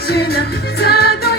дівчина, саду